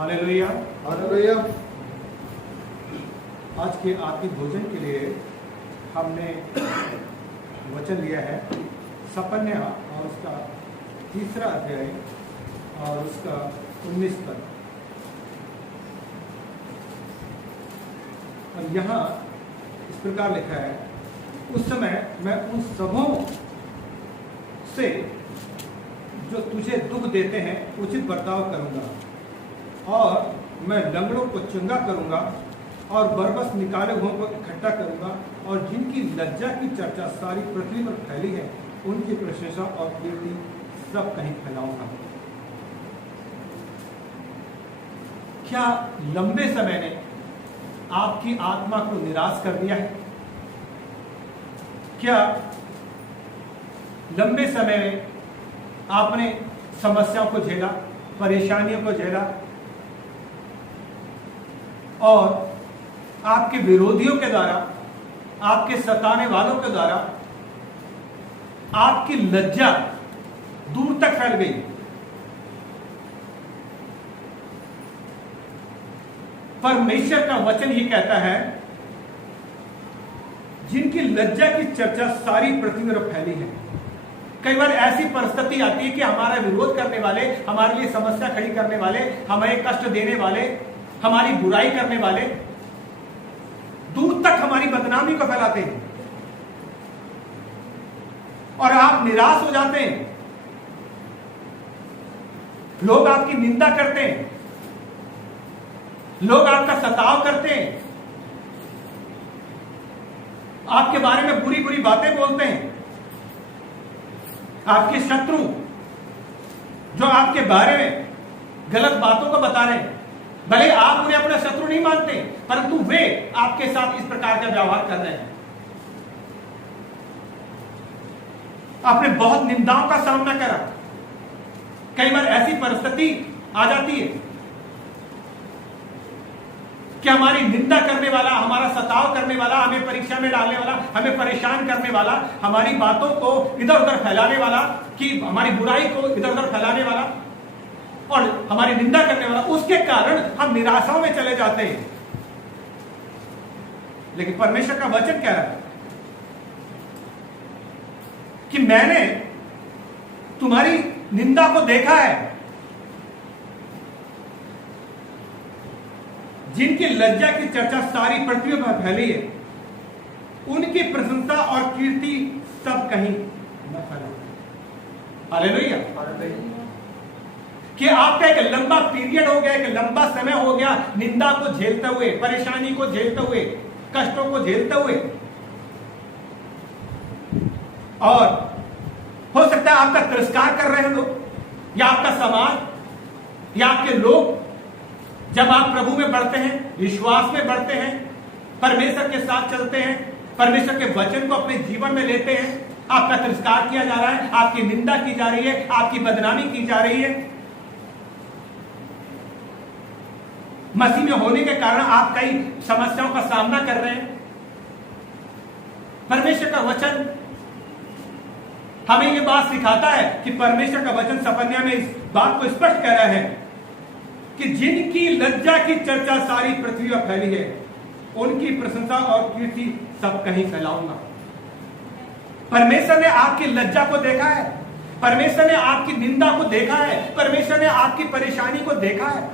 Hallelujah. Hallelujah. आज के आत्मिक भोजन के लिए हमने वचन लिया है सपन्या और उसका 3 अध्याय और उसका 19 पद। और यहाँ इस प्रकार लिखा है, उस समय मैं उन सबों से जो तुझे दुख देते हैं उचित बर्ताव करूंगा, और मैं लंगड़ों को चंगा करूंगा और बरबस निकाले हुओं को इकट्ठा करूंगा, और जिनकी लज्जा की चर्चा सारी पृथ्वी पर फैली है उनकी प्रशंसा और कीर्ति सब कहीं फैलाऊंगा। क्या लंबे समय ने आपकी आत्मा को निराश कर दिया है? क्या लंबे समय में आपने समस्याओं को झेला, परेशानियों को झेला, और आपके विरोधियों के द्वारा, आपके सताने वालों के द्वारा आपकी लज्जा दूर तक फैल गई? परमेश्वर का वचन ये कहता है, जिनकी लज्जा की चर्चा सारी पृथ्वी पर फैली है। कई बार ऐसी परिस्थिति आती है कि हमारा विरोध करने वाले, हमारे लिए समस्या खड़ी करने वाले, हमें कष्ट देने वाले, हमारी बुराई करने वाले दूर तक हमारी बदनामी को फैलाते हैं और आप निराश हो जाते हैं। लोग आपकी निंदा करते हैं, लोग आपका सताव करते हैं, आपके बारे में बुरी बुरी बातें बोलते हैं। आपके शत्रु जो आपके बारे में गलत बातों को बता रहे हैं, भले आप उन्हें अपना शत्रु नहीं मानते, परंतु वे आपके साथ इस प्रकार का व्यवहार कर रहे हैं। आपने बहुत निंदाओं का सामना करा। कई बार ऐसी परिस्थिति आ जाती है कि हमारी निंदा करने वाला, हमारा सताव करने वाला, हमें परीक्षा में डालने वाला, हमें परेशान करने वाला, हमारी बातों को इधर उधर फैलाने वाला, कि हमारी बुराई को इधर उधर फैलाने वाला और हमारी निंदा करने वाला, उसके कारण हम निराशाओं में चले जाते हैं। लेकिन परमेश्वर का वचन कह रहा है कि मैंने तुम्हारी निंदा को देखा है। जिनकी लज्जा की चर्चा सारी पृथ्वी पर फैली है, उनकी प्रशंसा और कीर्ति सब कहीं न फैलाओ। हालेलुया। कि आपका एक लंबा पीरियड हो गया, एक लंबा समय हो गया निंदा को झेलते हुए, परेशानी को झेलते हुए, कष्टों को झेलते हुए, और हो सकता है आपका तिरस्कार कर रहे हैं लोग, या आपका समाज, या आपके लोग। जब आप प्रभु में बढ़ते हैं, विश्वास में बढ़ते हैं, परमेश्वर के साथ चलते हैं, परमेश्वर के वचन को अपने जीवन में लेते हैं, आपका तिरस्कार किया जा रहा है, आपकी निंदा की जा रही है, आपकी बदनामी की जा रही है। मसीह में होने के कारण आप कई समस्याओं का सामना कर रहे हैं। परमेश्वर का वचन हमें यह बात सिखाता है कि परमेश्वर का वचन सपन्या में इस बात को स्पष्ट कह रहा है कि जिनकी लज्जा की चर्चा सारी पृथ्वी पर फैली है, उनकी प्रशंसा और कीर्ति सब कहीं फैलाऊंगा। परमेश्वर ने आपकी लज्जा को देखा है, परमेश्वर ने आपकी निंदा को देखा है, परमेश्वर ने आपकी परेशानी को देखा है।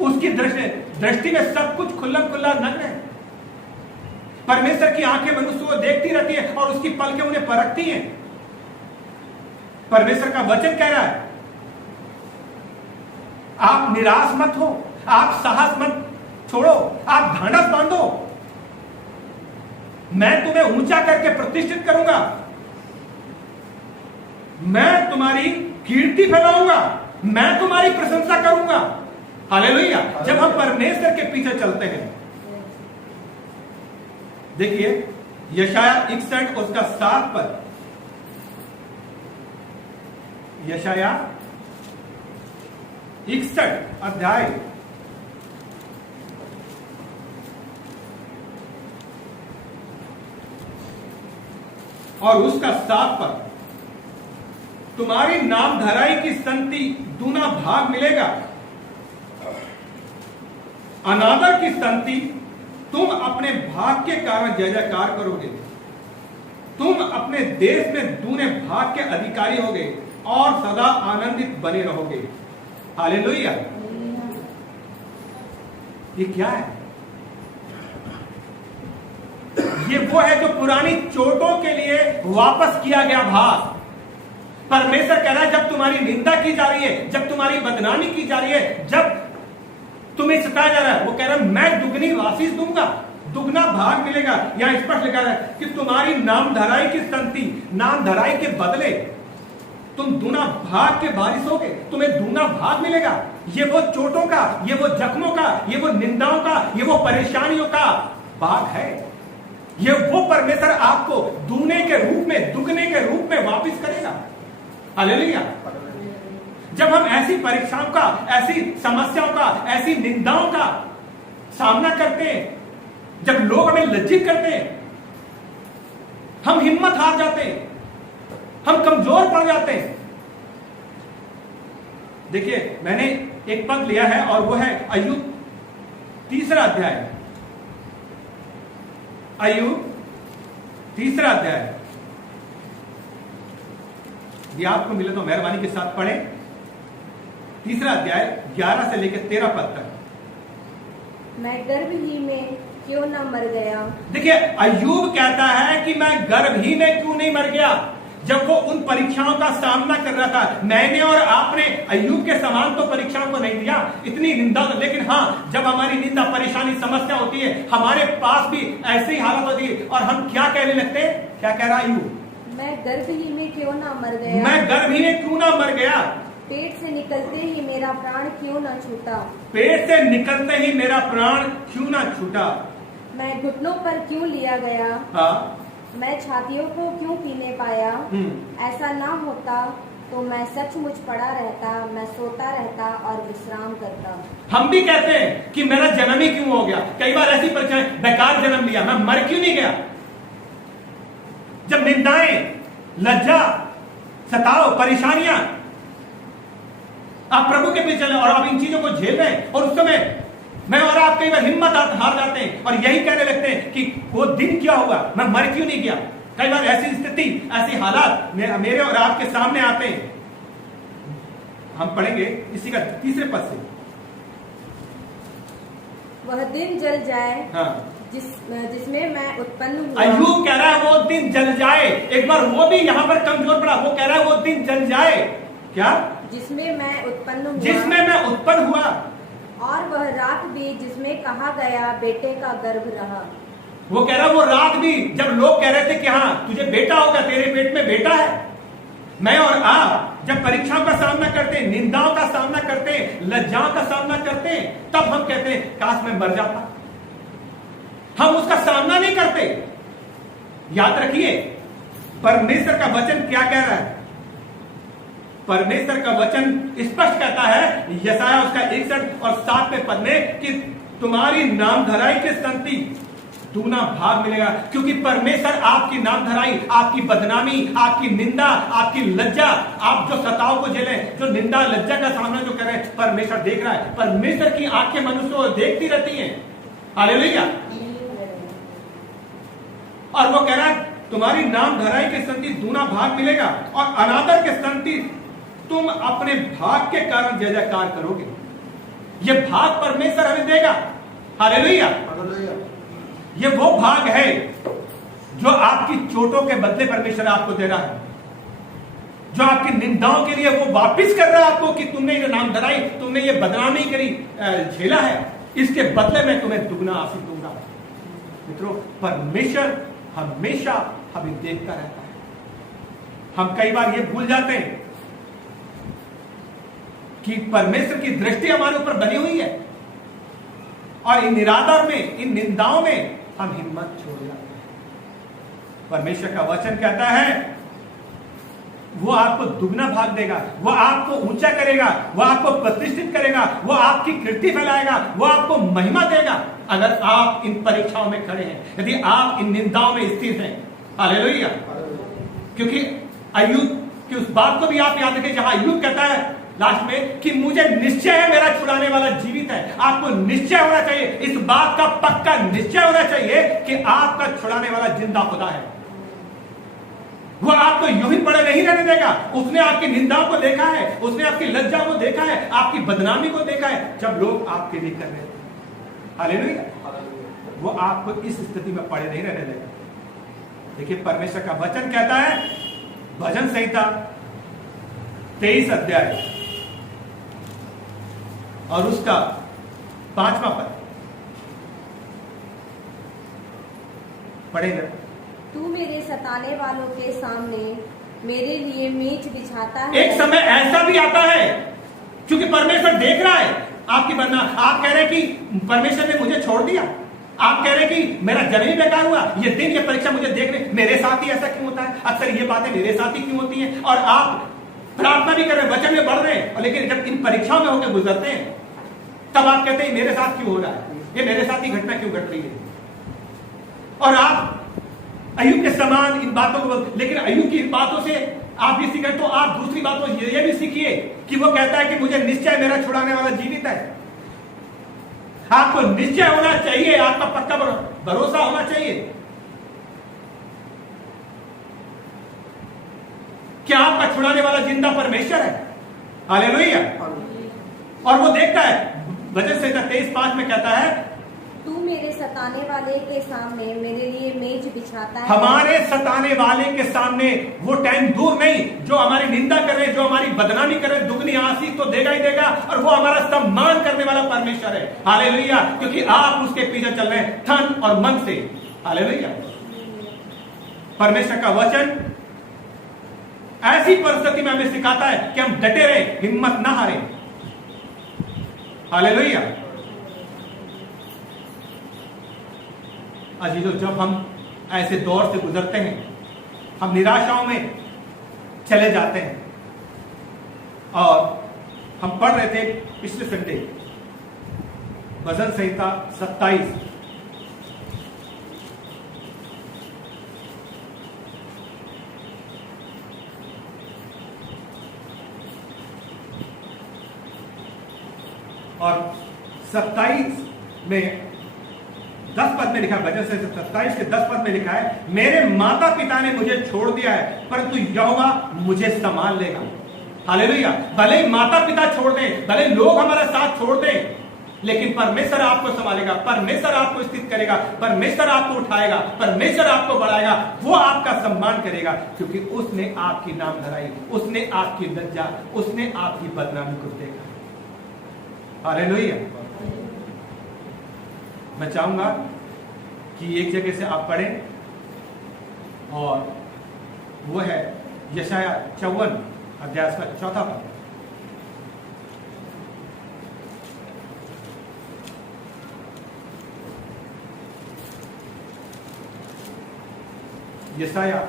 उसकी दृष्टि में सब कुछ खुल्लम खुल्ला नग्न है। परमेश्वर की आंखें मनुष्य को देखती रहती है और उसकी पलकें उन्हें परखती हैं। परमेश्वर का वचन कह रहा है, आप निराश मत हो, आप साहस मत छोड़ो, आप ढांढस बांधो। मैं तुम्हें ऊंचा करके प्रतिष्ठित करूंगा, मैं तुम्हारी कीर्ति फैलाऊंगा, मैं तुम्हारी प्रशंसा करूंगा। हालेलुया। जब हम परमेश्वर के पीछे चलते हैं, देखिए यशाया 61 उसका 7 पद, यशाया 61 अध्याय और उसका 7 पद। तुम्हारी नाम धराई की संति दूना भाग मिलेगा। अनादर की संति तुम अपने भाग के कारण जय जयकार करोगे। तुम अपने देश में दूने भाग के अधिकारी होगे और सदा आनंदित बने रहोगे। हालेलुया। ये क्या है? ये वो है जो पुरानी चोटों के लिए वापस किया गया भाग। परमेश्वर कह रहा है जब तुम्हारी निंदा की जा रही है, जब तुम्हारी बदनामी की जा रही है, जब तुम्हें सताया जा रहा है, वो कह रहा है मैं दुगनी आशीष दूंगा, दुगना भाग मिलेगा। यहां स्पष्ट लिखा है कि तुम्हारी नाम धराई की संति, नाम धराई के बदले तुम दूना भाग के वारिस होगे, तुम्हें दूना भाग मिलेगा। ये वो चोटों का, ये वो जख्मों का, ये वो निंदाओं का, ये वो परेशानियों का भाग है। ये वो परमेश्वर आपको दूने के रूप में, दुगने के रूप में वापस करेगा। हालेलुया। जब हम ऐसी परीक्षाओं का, ऐसी समस्याओं का, ऐसी निंदाओं का सामना करते हैं, जब लोग हमें लज्जित करते हैं, हम हिम्मत हार जाते हैं, हम कमजोर पड़ जाते हैं। देखिए मैंने एक पद लिया है और वो है अय्यूब 3 अध्याय। अय्यूब 3 अध्याय। ये आपको मिले तो मेहरबानी के साथ पढ़ें। 3 अध्याय 11 से लेकर 13 पद तक। मैं गर्भ ही में क्यों न मर गया। देखिए अय्यूब कहता है कि मैं गर्भ ही में क्यों नहीं मर गया। जब वो उन परीक्षाओं का सामना कर रहा था, मैंने और आपने अय्यूब के समान तो परीक्षाओं को नहीं दिया, इतनी निंदा, लेकिन हाँ जब हमारी निंदा, परेशानी, समस्या होती है, हमारे पास भी ऐसी हालत होती है और हम क्या कहने लगते हैं? क्या कह रहा अय्यूब? मैं गर्भ ही में क्यों ना मर गया। मैं गर्भ ही में क्यों ना मर गया। पेट से निकलते ही मेरा प्राण क्यों ना छूटा। पेट से निकलते ही मेरा प्राण क्यों ना छूटा। मैं घुटनों पर क्यों लिया गया। हाँ। मैं छातियों को क्यों पीने पाया। ऐसा ना होता तो मैं सचमुच पड़ा रहता, मैं सोता रहता और विश्राम करता। हम भी कहते हैं कि मेरा जन्म ही क्यों हो गया। कई बार ऐसी परीक्षाएं, बेकार जन्म लिया, मैं मर क्यों नहीं गया। जब निंदाएं, लज्जा, सताओ, परेशानियां, आप प्रभु के पीछे चले और आप इन चीजों को झेल रहे हैं, और उस समय मैं और आप कई बार हिम्मत हार जाते हैं और यही कहने लगते हैं कि वो दिन क्या हुआ, मैं मर क्यों नहीं गया। कई बार ऐसी स्थिति, ऐसी हालात मेरे और आपके सामने आते हैं। हम पढ़ेंगे इसी का 3 पद से। वह दिन जल जाए। हाँ। जिसमें मैं उत्पन्न हुआ। अय्यूब कह रहा है वो दिन जल जाए। एक बार वो भी यहां पर कमजोर पड़ा, वो कह रहा है वो दिन जल जाए। क्या? जिसमें मैं उत्पन्न हुआ। जिसमें मैं उत्पन्न हुआ। और वह रात भी जिसमें कहा गया बेटे का गर्भ रहा। वो कह रहा वो रात भी, जब लोग कह रहे थे कि हाँ तुझे बेटा होगा, तेरे पेट में बेटा है। मैं और आप जब परीक्षाओं का सामना करते हैं, निंदाओं का सामना करते हैं, लज्जाओं का सामना करते हैं, तब हम कहते हैं काश मैं मर जाता। हम उसका सामना नहीं करते। याद रखिए परमेश्वर का वचन क्या कह रहा है। परमेश्वर का वचन स्पष्ट कहता है, यशायाह उसका 61 और 7वें पद में, कि तुम्हारी नाम धराई के संति दूना भाग मिलेगा। क्योंकि परमेश्वर आपकी नाम धराई, आपकी बदनामी, आपकी निंदा, आपकी लज्जा, आप जो सताव को झेले, जो निंदा लज्जा का सामना जो कर रहे हैं, परमेश्वर देख रहा है। परमेश्वर की आंखें मनुष्य को देखती रहती हैं। हालेलुया। और वो कह रहा है तुम्हारी नाम धराई के संति दूना भाग मिलेगा और अनादर के संति तुम अपने भाग के कारण जय जयकार करोगे। ये भाग परमेश्वर हमें देगा। हालेलुया। ये वो भाग है जो आपकी चोटों के बदले परमेश्वर आपको दे रहा है, जो आपकी निंदाओं के लिए वो वापिस कर रहा है आपको कि तुमने ये नाम धराई, तुमने ये बदनामी करी, झेला है, इसके बदले में तुम्हें दुगना आशीष दूंगा। मित्रों, परमेश्वर हमेशा हमें देखता रहता है। हम कई बार ये भूल जाते हैं कि परमेश्वर की दृष्टि हमारे ऊपर बनी हुई है, और इन निरादर में, इन निंदाओं में हम हिम्मत छोड़ जाते हैं। परमेश्वर का वचन कहता है वो आपको दुगना भाग देगा, वो आपको ऊंचा करेगा, वो आपको प्रतिष्ठित करेगा, वो आपकी कीर्ति फैलाएगा, वो आपको महिमा देगा अगर आप इन परीक्षाओं में खड़े हैं, यदि आप इन निंदाओं में स्थिर हैं। हालेलुया। क्योंकि अय्यूब कि उस बात को भी आप याद रखें जहां अय्यूब कहता है लास्ट में कि मुझे निश्चय है मेरा छुड़ाने वाला जीवित है। आपको निश्चय होना चाहिए, इस बात का पक्का निश्चय होना चाहिए कि आपका छुड़ाने वाला जिंदा खुदा है। वो आपको यूं ही पड़े नहीं रहने देगा। उसने आपकी निंदा को देखा है, उसने आपकी लज्जा को देखा है, आपकी बदनामी को देखा है जब लोग आपके लिए कर रहे थे। हालेलुया। वो आपको इस स्थिति में पड़े नहीं रहने देगा। देखिए परमेश्वर का वचन कहता है, भजन संहिता 23 अध्याय और उसका 5वां पद पढ़ेगा। तू मेरे सताने वालों के सामने मेरे लिए मेज बिछाता है। एक समय ऐसा भी आता है क्योंकि परमेश्वर देख रहा है आपकी बदना। आप कह रहे हैं कि परमेश्वर ने मुझे छोड़ दिया, आप कह रहे हैं कि मेरा जन्म ही बेकार हुआ, ये दिन ये परीक्षा मुझे देखने, मेरे साथ ही ऐसा क्यों होता है, अक्सर ये बातें मेरे साथ ही क्यों होती हैं। और आप प्रार्थना भी कर रहे हैं, वचन में बढ़ रहे हैं, लेकिन जब इन परीक्षाओं में होकर गुजरते हैं तब आप कहते हैं मेरे साथ क्यों हो रहा है, ये मेरे साथ ही घटना क्यों घट रही है। और आप अय्यूब के समान इन बातों को, लेकिन अय्यूब की इन बातों से आप भी सीखें तो आप दूसरी बातों ये भी सीखिए कि वो कहता है कि मुझे निश्चय मेरा छुड़ाने वाला जीवित है। आपको निश्चय होना चाहिए, आपका पक्का भरोसा होना चाहिए कि आपका छुड़ाने वाला जिंदा परमेश्वर है। हालेलुया। और वो देखता है, भजन संहिता 23:5 में कहता है, तू मेरे सताने वाले के सामने मेरे लिए मेज बिछाता है। हमारे सताने वाले के सामने वो टाइम दूर नहीं, जो हमारी निंदा कर रहे, जो हमारी बदनामी कर रहे, दुगनी आशीष तो देगा ही देगा, और वो हमारा सम्मान करने वाला परमेश्वर है। हालेलुया। क्योंकि आप उसके पीछे चल रहे हैं तन और मन से। हालेलुया। परमेश्वर का वचन ऐसी परिस्थिति में हमें सिखाता है कि हम डटे रहे, हिम्मत ना हारे। हालेलुया। अजीजों, जब हम ऐसे दौर से गुजरते हैं, हम निराशाओं में चले जाते हैं, और हम पढ़ रहे थे पिछले संडे भजन संहिता 27 और 27 में 10 पद में लिखा, भजन से 27 के 10 पद में लिखा है, मेरे माता पिता ने मुझे छोड़ दिया है परंतु यहोवा मुझे संभाल लेगा। हालेलुया। भले ही माता पिता छोड़ दें, भले लोग हमारा साथ छोड़ दें, लेकिन परमेश्वर आपको संभालेगा, परमेश्वर आपको स्थित करेगा, परमेश्वर आपको उठाएगा, परमेश्वर आपको बढ़ाएगा, वो आपका सम्मान करेगा, क्योंकि उसने आपकी नाम धराई, उसने आपकी लज्जा, उसने आपकी बदनामी को देखा। हालेलुया। मैं चाहूंगा कि एक जगह से आप पढ़ें, और वो है यशाया 54 अध्याय का 4 पद। यशाया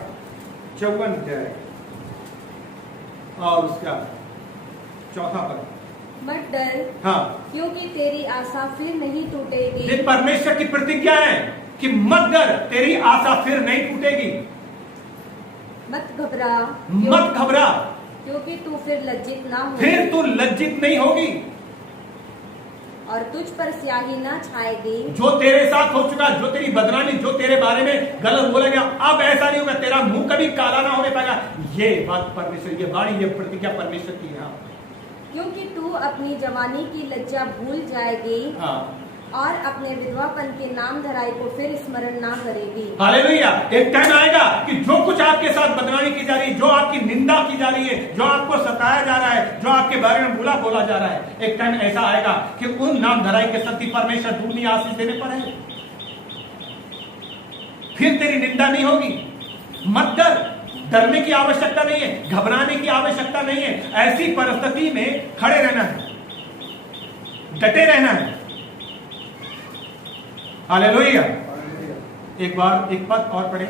54 अध्याय और उसका 4 पद। मत डर, हाँ, क्योंकि तेरी आशा फिर नहीं टूटेगी। ये परमेश्वर की प्रतिज्ञा है कि मत डर, तेरी आशा फिर नहीं टूटेगी। मत घबरा, मत घबरा, क्योंकि तू फिर लज्जित ना हो, फिर तू लज्जित नहीं होगी, और तुझ पर स्याही ना छाएगी। जो तेरे साथ हो चुका, जो तेरी बदनामी, जो तेरे बारे में गलत बोला गया, अब ऐसा नहीं होगा, तेरा मुंह कभी काला ना होने पाएगा। ये बात परमेश्वर, ये वाणी, ये प्रतिज्ञा परमेश्वर की है। क्योंकि तू अपनी जवानी की लज्जा भूल जाएगी, हाँ, और अपने विधवापन के नाम धराई को फिर स्मरण ना करेगी। हालेलुया। एक टाइम आएगा कि जो कुछ आपके साथ बदनामी की जा रही है, जो आपकी निंदा की जा रही है, जो आपको सताया जा रहा है, जो आपके बारे में बुरा बोला जा रहा है, एक टाइम ऐसा आएगा कि उन नाम धराई के सत्य परमेश्वर दुगनी आशीष देने पर है। फिर तेरी निंदा नहीं होगी। मत डर, डरने की आवश्यकता नहीं है, घबराने की आवश्यकता नहीं है। ऐसी परिस्थिति में खड़े रहना है, डटे रहना है। हालेलुया। एक बार एक पद और पढ़े,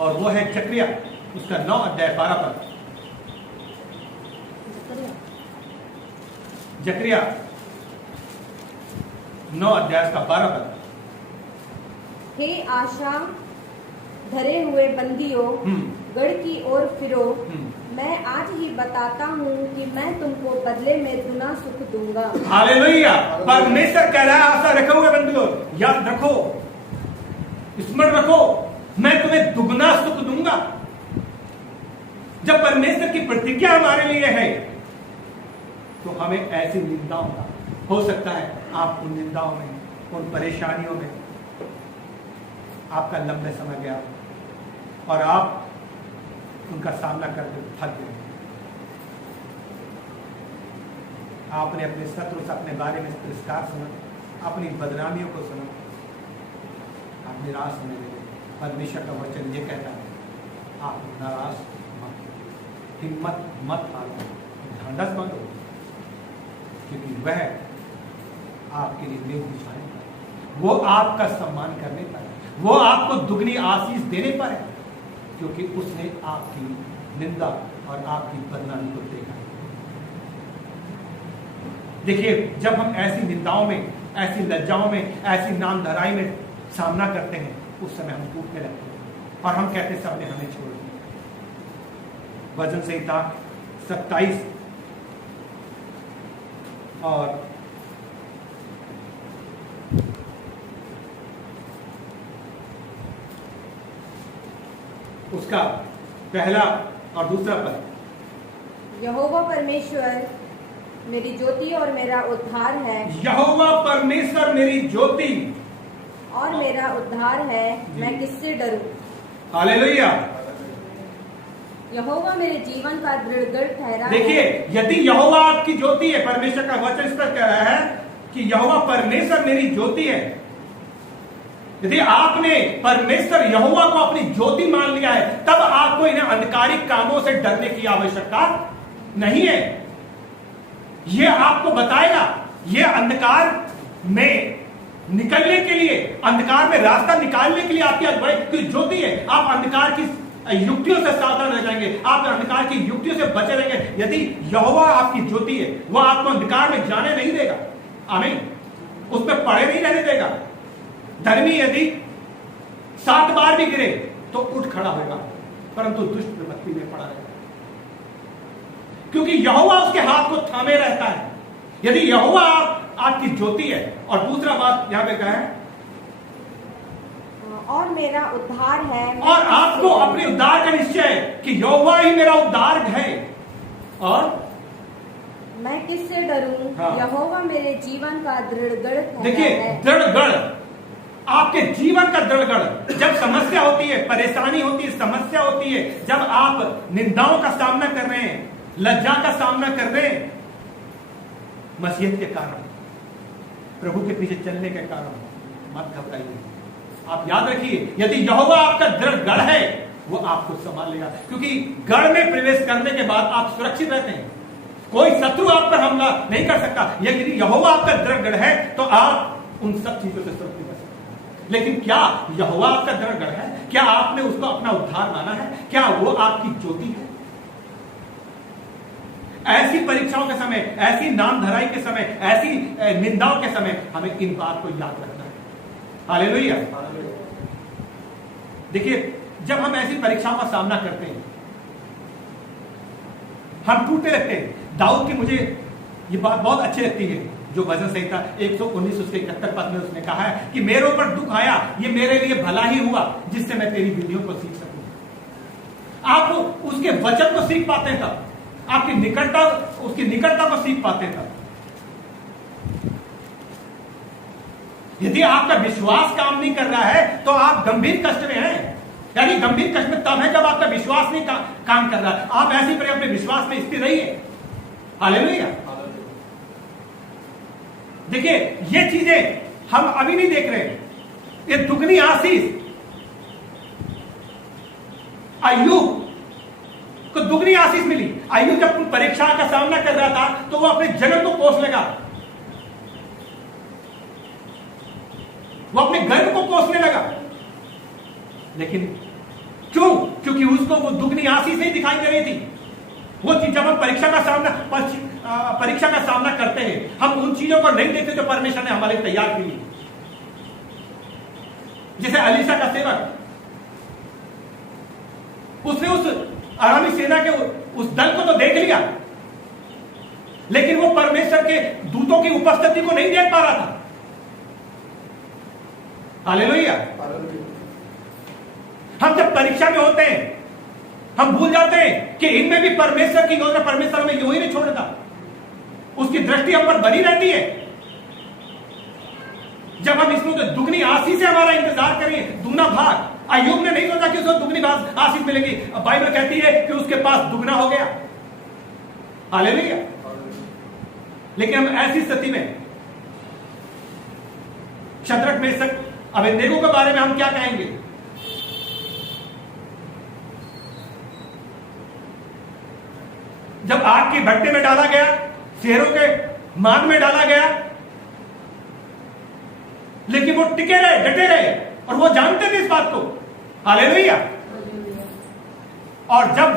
और वो है जकरिया उसका 9 अध्याय 12 पद। जकरिया 9 अध्याय का 12 पद। हे आशा धरे हुए बंदियों, गढ़ की ओर फिरो, मैं आज ही बताता हूँ कि मैं तुमको बदले में दुना सुख दूंगा। हालेलुया। परमेश्वर कह रहा है, आशा रखो हुए बंधुओं, याद रखो, स्मरण रखो, मैं तुम्हें दुगना सुख दूंगा। जब परमेश्वर की प्रतिज्ञा हमारे लिए है तो हमें ऐसी निंदाओं का, हो सकता है आप उन निंदाओं में, उन परेशानियों में आपका लंबे समय गया और आप उनका सामना करके थक गए। आपने अपने शत्रु से अपने बारे में तिरस्कार सुना, अपनी बदनामियों को सुना, आप निराश होने लगे। परमेश्वर का वचन ये कहता है, आप नाराज मत, हिम्मत मत हारो, ढांढस मत हो, क्योंकि वह आपके लिए मेघ बिछाने पर, वो आपका सम्मान करने पर, वो आपको दुगनी आशीष देने पर है, क्योंकि उसने आपकी निंदा और आपकी बदनामी को देखा। देखिए, जब हम ऐसी निंदाओं में, ऐसी लज्जाओं में, ऐसी नामधराई में सामना करते हैं, उस समय हम टूटने लगते हैं और हम कहते हैं सबने हमें छोड़ दिया। भजन संहिता 27 और उसका पहला और दूसरा पद, यहोवा परमेश्वर मेरी ज्योति और मेरा उद्धार है। यहोवा परमेश्वर मेरी ज्योति और मेरा उद्धार है, मैं किससे डरूं? हालेलुया। यहोवा मेरे जीवन का दृढ़ ठहरा। देखिए, यदि यहोवा आपकी ज्योति है, परमेश्वर का वचन इस पर कह रहा है कि यहोवा परमेश्वर मेरी ज्योति है। यदि आपने परमेश्वर यहोवा को अपनी ज्योति मान लिया है, तब आपको इन अंधकारिक कामों से डरने की आवश्यकता नहीं है। यह आपको बताएगा, यह अंधकार में निकलने के लिए, अंधकार में रास्ता निकालने के लिए आपकी अगुवाई ज्योति है। आप अंधकार की युक्तियों से सावधान रह जाएंगे, आप अंधकार की युक्तियों से बचे रहेंगे। यदि यहोवा आपकी ज्योति है, वह आपको अंधकार में जाने नहीं देगा, आमीन, उसमें पड़े नहीं रहने देगा। धर्मी यदि 7 बार भी गिरे तो उठ खड़ा होगा, परंतु दुष्ट विपत्ति में पड़ा रहेगा, क्योंकि यहोवा उसके हाथ को थामे रहता है। यदि यहोवा आपकी ज्योति है, और दूसरा बात यहां पे क्या है, और मेरा उद्धार है, और आपको अपने उद्धार का निश्चय है कि यहोवा ही मेरा उद्धार है, और मैं किससे डरूं? हाँ। यहोवा मेरे जीवन का दृढ़ गढ़ है। देखिए, दृढ़ गढ़, आपके जीवन का दृढ़ गढ़। जब समस्या होती है, परेशानी होती है, समस्या होती है, जब आप निंदाओं का सामना कर रहे हैं, लज्जा का सामना कर रहे हैं, मसीहत के कारण, प्रभु के पीछे चलने के कारण, मत घबराइए। आप याद रखिए, यदि यहोवा आपका दृढ़ गढ़ है, वो आपको संभाल लेगा, क्योंकि गढ़ में प्रवेश करने के बाद आप सुरक्षित रहते हैं। कोई शत्रु आप पर हमला नहीं कर सकता। यदि यहोवा आपका दृढ़ गढ़ है तो आप उन सब चीजों से सुरक्षित रह सकते हैं। लेकिन क्या यहोवा आपका दृढ़ गढ़ है? क्या आपने उसको अपना उद्धार माना है? क्या वो आपकी ज्योति है? ऐसी परीक्षाओं के समय, ऐसी नामधराई के समय, ऐसी निंदाओं के समय हमें इन बात को याद रखना है। हालेलुया। देखिए, जब हम ऐसी परीक्षाओं का सामना करते हैं, हम टूटने लगते हैं। दाऊद की मुझे ये बात बहुत अच्छी लगती है, जो भजन संहिता 119 उसके 71 पद में उसने कहा है कि मेरे ऊपर दुख आया, ये मेरे लिए भला ही हुआ, जिससे मैं तेरी विधियों को सीख सकूं। आप उसके वचन को सीख पाते हैं तब, आपकी निकटता, उसकी निकटता को सीख पाते हैं तब। यदि आपका विश्वास काम नहीं कर रहा है तो आप गंभीर कष्ट में हैं। यानी गंभीर कष्ट में तब है जब आपका विश्वास नहीं काम कर रहा है। आप ऐसे ही अपने विश्वास में स्थिर रहिए। हालेलुया। देखिए, ये चीजें हम अभी नहीं देख रहे। ये दुगनी आशीष अय्यूब को दुगनी आशीष मिली। अय्यूब जब परीक्षा का सामना कर रहा था तो वो अपने जन्म को पोष लगा, वो अपने गर्भ को पोषने लगा। लेकिन क्यों? क्योंकि उसको वो दुगनी आशीष नहीं दिखाई दे रही थी। वो चीज जब हम परीक्षा का सामना करते हैं, हम उन चीजों को नहीं देखते जो परमेश्वर ने हमारे तैयार की है। जैसे अलीशा का सेवक, उसने उस अरामी सेना के उस दल को तो देख लिया, लेकिन वो परमेश्वर के दूतों की उपस्थिति को नहीं देख पा रहा था। हालेलुया। हम जब परीक्षा में होते हैं हम भूल जाते हैं कि इनमें भी परमेश्वर की योजना, परमेश्वर हमें यूं ही नहीं छोड़ता, उसकी दृष्टि हम पर बनी रहती है। जब हम इसमें तो दुगनी आशीष से हमारा इंतजार करें, दुगना भाग। अय्यूब ने नहीं सोचा कि उसको दुगनी आशीष मिलेगी, बाइबल कहती है कि उसके पास दुगना हो गया। हालेलुया। लेकिन हम ऐसी स्थिति में शद्रक, मेशक, अबेदनेगो के बारे में हम क्या कहेंगे? जब आग के भट्टे में डाला गया, शेरों के मान में डाला गया, लेकिन वो टिके रहे, डटे रहे, और वो जानते थे इस बात को। हालेलुया। और जब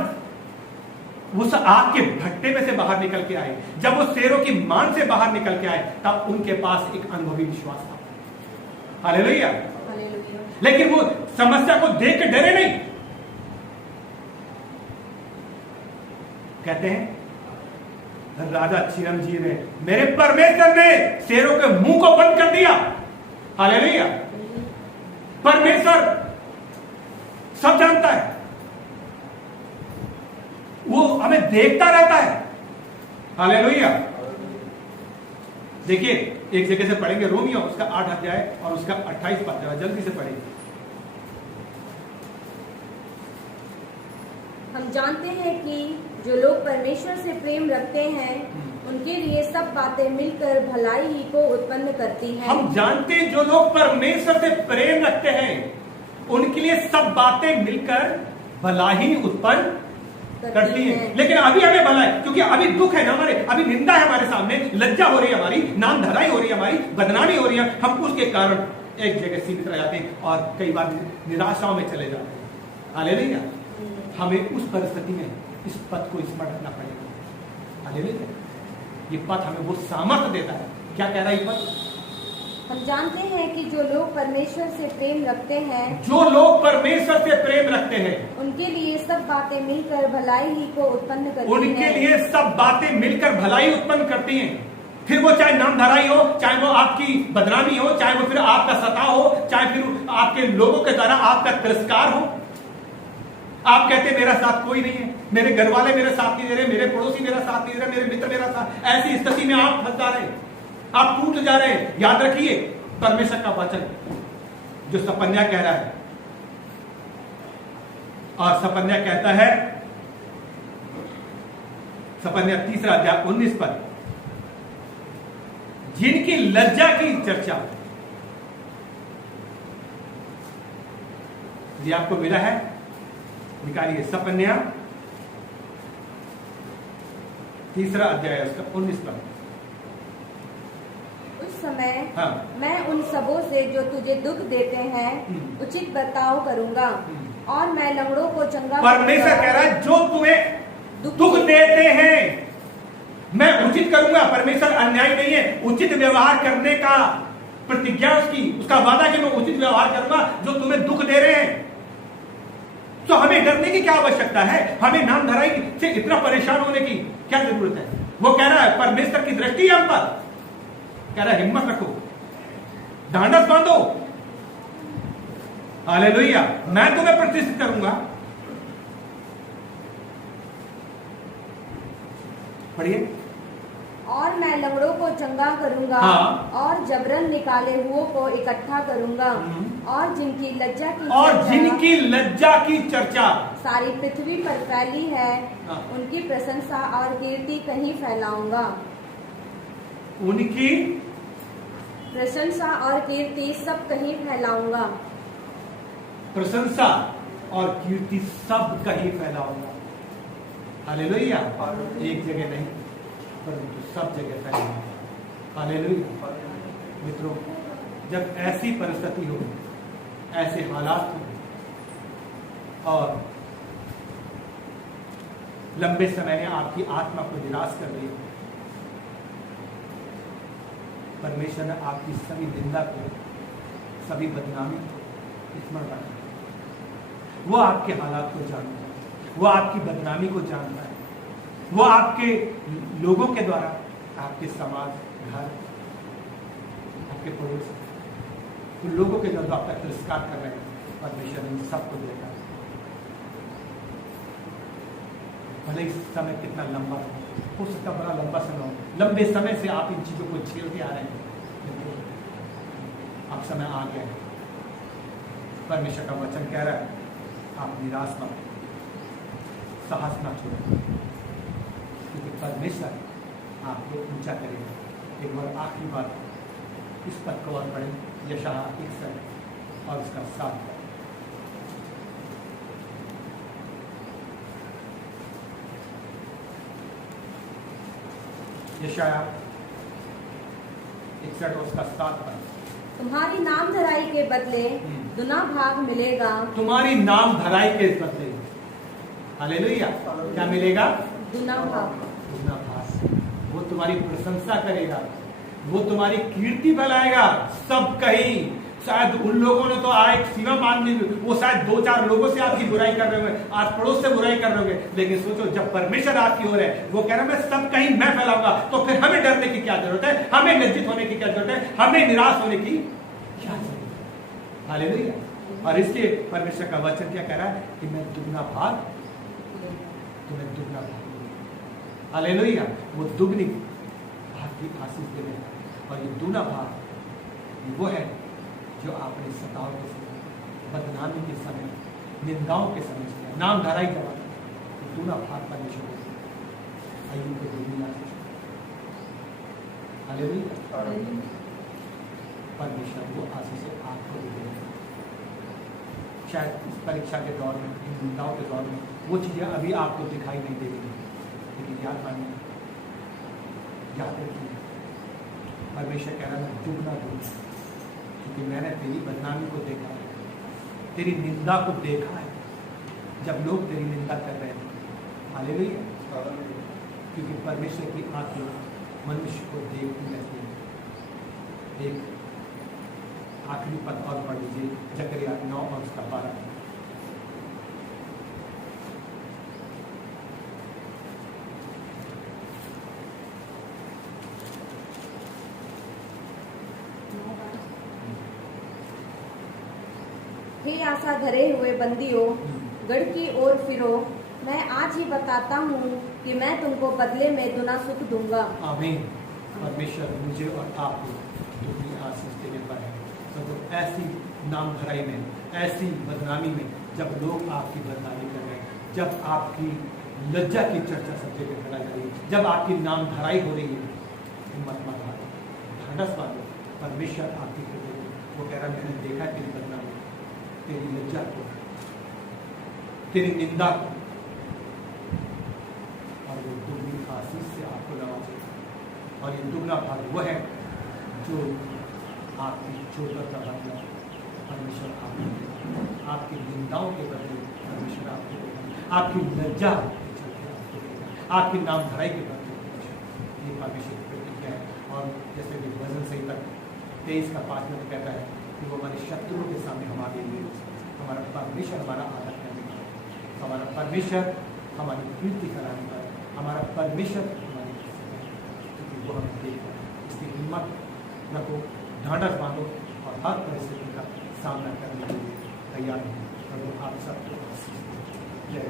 उस आग के भट्टे में से बाहर निकल के आए, जब वो शेरों की मान से बाहर निकल के आए, तब उनके पास एक अनुभवी विश्वास था। हालेलुया। लेकिन वो समस्या को देख के डरे नहीं। कहते हैं राजा चिरंजीव ने, मेरे परमेश्वर ने शेरों के मुंह को बंद कर दिया। हालेलुया। परमेश्वर सब जानता है, वो हमें देखता रहता है। हालेलुया। देखिए एक जगह से पढ़ेंगे, रोमियो उसका 8 अध्याय और उसका 28 पद, जल्दी से पढ़ेंगे। हम जानते हैं कि जो लोग परमेश्वर से प्रेम रखते हैं उनके लिए सब बातें मिलकर भलाई ही को उत्पन्न करती हैं। हम जानते हैं जो लोग परमेश्वर से प्रेम रखते हैं उनके लिए सब बातें मिलकर भलाई उत्पन्न करती हैं। लेकिन अभी हमें भला है, क्योंकि अभी दुख है ना हमारे, अभी निंदा है हमारे सामने, लज्जा हो रही है हमारी, नाम धराई हो रही है हमारी, बदनामी हो रही है। हम उसके कारण एक जगह सीमित रह जाते हैं और कई बार निराशाओं में चले जाते हैं। हालेलुया। हमें उस परिस्थिति में इस पद को स्मरण रखना पड़ेगा। हालेलुया। ये पद हमें वो सामर्थ्य देता है। क्या कह रहा है ये पद? हम जानते हैं कि जो लोग परमेश्वर से प्रेम रखते हैं, जो लोग परमेश्वर से प्रेम रखते हैं उनके लिए सब बातें मिलकर भलाई ही को उत्पन्न करती हैं। उनके लिए सब बातें मिलकर भलाई उत्पन्न करती हैं। फिर वो चाहे नाम धराई हो, चाहे वो आपकी बदनामी हो, चाहे वो फिर आपका सताव हो, चाहे फिर आपके लोगों के द्वारा आपका तिरस्कार हो। आप कहते मेरा साथ कोई नहीं है, मेरे घर वाले मेरे साथ नहीं दे रहे, मेरे पड़ोसी मेरा साथ नहीं दे रहे, मेरे मित्र मेरा साथ, ऐसी स्थिति में आप फंस जा रहे हैं, आप टूट जा रहे हैं। याद रखिए परमेश्वर का वचन जो सपन्या कह रहा है, और सपन्या कहता है, सपन्या 3 अध्याय 19 पद, जिनकी लज्जा की चर्चा, ये आपको मिला है, निकालिए सपन्या 3 अध्याय उसका 19 पद। उस समय हाँ। मैं उन सबों से जो तुझे दुख देते हैं उचित बर्ताव करूंगा, और मैं लंगड़ों को चंगा। परमेश्वर कह रहा है जो तुम्हें दुख देते हैं मैं उचित करूंगा। परमेश्वर अन्याय नहीं है, उचित व्यवहार करने का प्रतिज्ञा उसका वादा कि मैं उचित व्यवहार करूंगा जो तुम्हें दुख दे रहे हैं। तो हमें डरने की क्या आवश्यकता है? हमें नाम धराई से इतना परेशान होने की क्या जरूरत है? वो कह रहा है परमेश्वर की दृष्टि हम पर, कह रहा है हिम्मत रखो, ढांढस बांधो। हालेलुया। मैं तुम्हें प्रतिष्ठित करूंगा। पढ़िए। और मैं लंगड़ों को चंगा करूंगा। हाँ। और जबरन निकाले हुओं को इकट्ठा करूंगा। और जिनकी लज्जा की चर्चा सारी पृथ्वी पर फैली है, हाँ। उनकी प्रशंसा और कीर्ति कहीं फैलाऊंगा। उनकी प्रशंसा और कीर्ति सब कहीं फैलाऊंगा। प्रशंसा और कीर्ति सब कहीं फैलाऊंगा। हालेलुया। एक जगह नहीं परंतु सब जगह फैलाऊंगा। हालेलुया। मित्रों, जब ऐसी परिस्थिति हो, ऐसे हालात हो और लंबे समय में आपकी आत्मा को निराश कर रही हो, परमेश्वर ने आपकी सभी निंदा को, सभी बदनामी को स्मरण रखा। वो आपके हालात को जानता है, वो आपकी बदनामी को जानता है, वो आपके लोगों के द्वारा, आपके समाज, घर, आपके पड़ोस, उन लोगों के द्वारा आपका तिरस्कार कर रहे हैं, परमेश्वर इन सबको देखा। भले इस समय कितना लंबा हो सकता, बड़ा लंबा समय हो, लंबे समय से आप इन चीजों को झेलते आ रहे हैं, अब समय आ गया है। परमेश्वर का वचन कह रहा है, आप निराश मत, साहस ना छोड़ें, क्योंकि परमेश्वर आपको ऊंचा करेगा। एक बार आखिरी बात इस पद को और पढ़ें, यशायाह 61 और उसका 7। यशायाह 61 और उसका 7 पद। तुम्हारी नाम धराई के बदले दुना भाग मिलेगा। तुम्हारी नाम धराई के बदले, हालेलुया, क्या मिलेगा? दुना भाग। दुना भाग। वो तुम्हारी प्रशंसा करेगा, वो तुम्हारी कीर्ति फैलाएगा। सब कहीं शायद उन लोगों ने तो एक सीमा बांध ली, वो शायद 2-4 लोगों से आपकी बुराई कर रहे होंगे, आस पड़ोस से बुराई कर रहे होंगे, लेकिन सोचो जब परमेश्वर आपकी ओर है, वो कह रहा है मैं सब कहीं मैं फैलाऊंगा, तो फिर हमें डरने की क्या जरूरत है, हमें लज्जित होने की क्या जरूरत है, हमें निराश होने की क्या जरूरत है? हालेलुया। और इसलिए परमेश्वर का वचन क्या कह रहा है कि मैं दुगना भाग, तुम्हें दुगना भाग, हालेलुया। वो दुगनी भाग की आशीष देने, और ये दुगना भाग वो है जो आपने सताओं के समय, बदनामी के समय, निंदाओं के समय से, नाम धराई जमा, दुगना भाग परमेश्वर को आयु को दुगनी आशीष। हालेलुया। परमेश्वर वो आशीष आपको देगा। शायद इस परीक्षा के दौर में, इन निंदाओं के दौर में वो चीजें अभी आपको दिखाई नहीं देगी, लेकिन याद मानिए, याद रखिए, परमेश्वर कह रहा है मैं दुगना दूंगा, क्योंकि मैंने तेरी बदनामी को देखा है, तेरी निंदा को देखा है, जब लोग तेरी निंदा कर रहे थे। हालेलुया। क्योंकि परमेश्वर की आंखें मनुष्य को देखती रहती है। एक आखिरी पद और पढ़ लीजिए, जकरिया 9 और उसका 12। हे आशा धरे हुए बंदियों, गढ़ की ओर फिरो, मैं आज ही बताता हूँ कि मैं तुमको बदले में दुना सुख दूंगा। आमीन। परमेश्वर मुझे और आपको दुगनी आशीष देने पर है। तो ऐसी नाम धराई में, ऐसी बदनामी में, जब लोग आपकी बदनामी कर रहे हैं, जब आपकी लज्जा की चर्चा सब जगह फैलाई जा रही है, जब आपकी नाम धराई हो रही है, हिम्मत मत हारो, ढांढस बांधो। परमेश्वर आपकी करेगा। वो कह रहा मैंने देखा तेरी बदनामी, तेरी लज्जा को, तेरी निंदा को, और वो दुगनी आशीष से आपको नवाजेगा। और ये दुगना भाग वो है जो आपकी चोटों का बदला परमेश्वर आपको देगा, आपकी निंदाओं के बदले परमेश्वर आपको देगा, आपकी लज्जा के चलते आपको देगा, आपकी नाम धराई के बदले ये परमेश्वर की प्रतिज्ञा है। और जैसे भी भजन संहिता 23:5 में कहता है कि वो हमारे शत्रुओं के सामने हमारे लिए, हमारा परमेश्वर हमारा आदर करने का, हमारा परमेश्वर हमारी कीर्ति कराने का, हमारा परमेश्वर हमारी, क्योंकि वो हमें देख रहा है। इसकी हिम्मत रखो, ढांढस बांधो और हर परिस्थिति का सामना करने के लिए तैयार हो। प्रभु आप सबको जय।